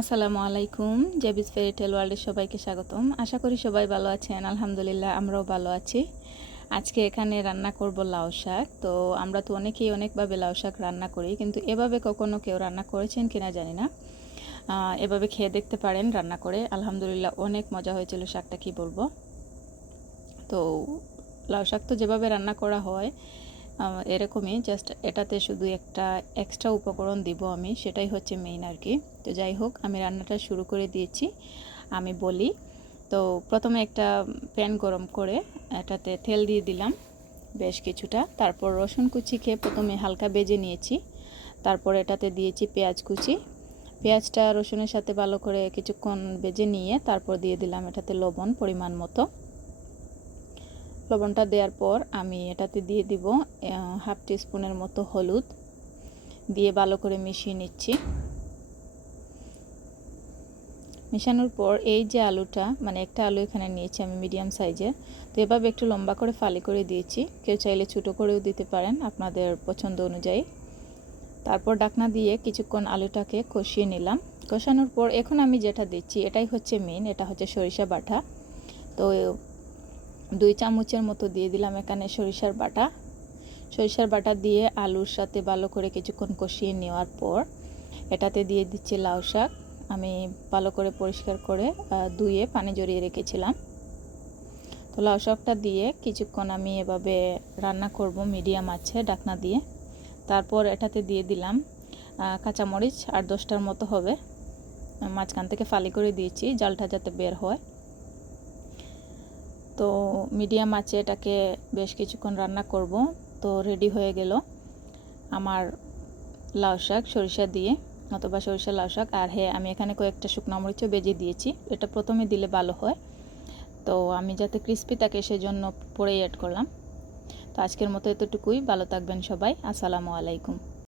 আসসালামু আলাইকুম জেবিস ফেরিটেল ওয়ার্ল্ডের সবাইকে স্বাগতম। আশা করি সবাই ভালো আছেন, আলহামদুলিল্লাহ আমরাও ভালো আছি। আজকে এখানে রান্না করব লাউ শাক। তো আমরা তো অনেকেই অনেকভাবে লাউ শাক রান্না করি, কিন্তু এভাবে কখনো কেউ রান্না করেছেন কিনা জানি না। এভাবে খেয়ে দেখতে পারেন রান্না করে। আলহামদুলিল্লাহ অনেক মজা হয়েছিল শাকটা, কি বলব? তো লাউ শাক তো যেভাবে রান্না করা হয় এরকমই জাস্ট এটাতে শুধু একটা এক্সট্রা উপকরণ দিব আমি, সেটাই হচ্ছে মেইন আর কি। তো যাই হোক, আমি রান্নাটা শুরু করে দিয়েছি, আমি বলি। তো প্রথমে একটা প্যান গরম করে এটাতে তেল দিয়ে দিলাম বেশ কিছুটা। তারপর রসুন কুচি খেয়ে প্রথমে হালকা বেজে নিয়েছি। তারপর এটাতে দিয়েছি পেঁয়াজ কুচি। পেঁয়াজটা রসুনের সাথে ভালো করে কিছুক্ষণ বেজে নিয়ে তারপর দিয়ে দিলাম এটাতে লবণ পরিমাণ মতো। লবণটা দেওয়ার পর আমি এটাতে দিয়ে দিব হাফ টিস্পুনের মতো হলুদ দিয়ে ভালো করে মিশিয়ে নিচ্ছি। মেশানোর পর এই যে আলুটা মানে একটা আলু এখানে নিয়েছি আমি মিডিয়াম সাইজের তো এভাবে একটু লম্বা করে ফালি করে দিয়েছি। কেউ চাইলে ছোটো করেও দিতে পারেন আপনাদের পছন্দ অনুযায়ী। তারপর ডাকনা দিয়ে কিছুক্ষণ আলুটাকে কষিয়ে নিলাম। কষানোর পর এখন আমি যেটা দিচ্ছি, এটাই হচ্ছে মেন এটা হচ্ছে সরিষা বাটা। তো দুই চামচের মতো দিয়ে দিলাম এখানে সরিষার বাটা। সরিষার বাটা দিয়ে আলুর সাথে ভালো করে কিছুক্ষণ কষিয়ে নেওয়ার পর এটাতে দিয়ে দিচ্ছি লাউ শাক। আমি ভালো করে পরিষ্কার করে ধুয়ে পানি জড়িয়ে রেখেছিলাম। তো লাউ শাকটা দিয়ে কিছুক্ষণ আমি এভাবে রান্না করব মিডিয়াম আছে ডাকনা দিয়ে। তারপর এটাতে দিয়ে দিলাম কাঁচামরিচ আর দশটার মতো হবে। মাঝখান থেকে ফালি করে দিয়েছি, জালটা যাতে বের হয়। মিডিয়াম আছে, এটাকে বেশ কিছুক্ষণ রান্না করব। তো রেডি হয়ে গেল আমার লাউ শাক সরিষা দিয়ে, অথবা সরিষা লাউ শাক। আর হ্যাঁ আমি এখানে কয়েকটা শুকনো মরিচও বেজে দিয়েছি, এটা প্রথমে দিলে ভালো হয়। তো আমি যাতে ক্রিস্পি থাকে সেজন্য পরেই অ্যাড করলাম। তো আজকের মতো এতটুকুই, ভালো থাকবেন সবাই, আসসালামু আলাইকুম।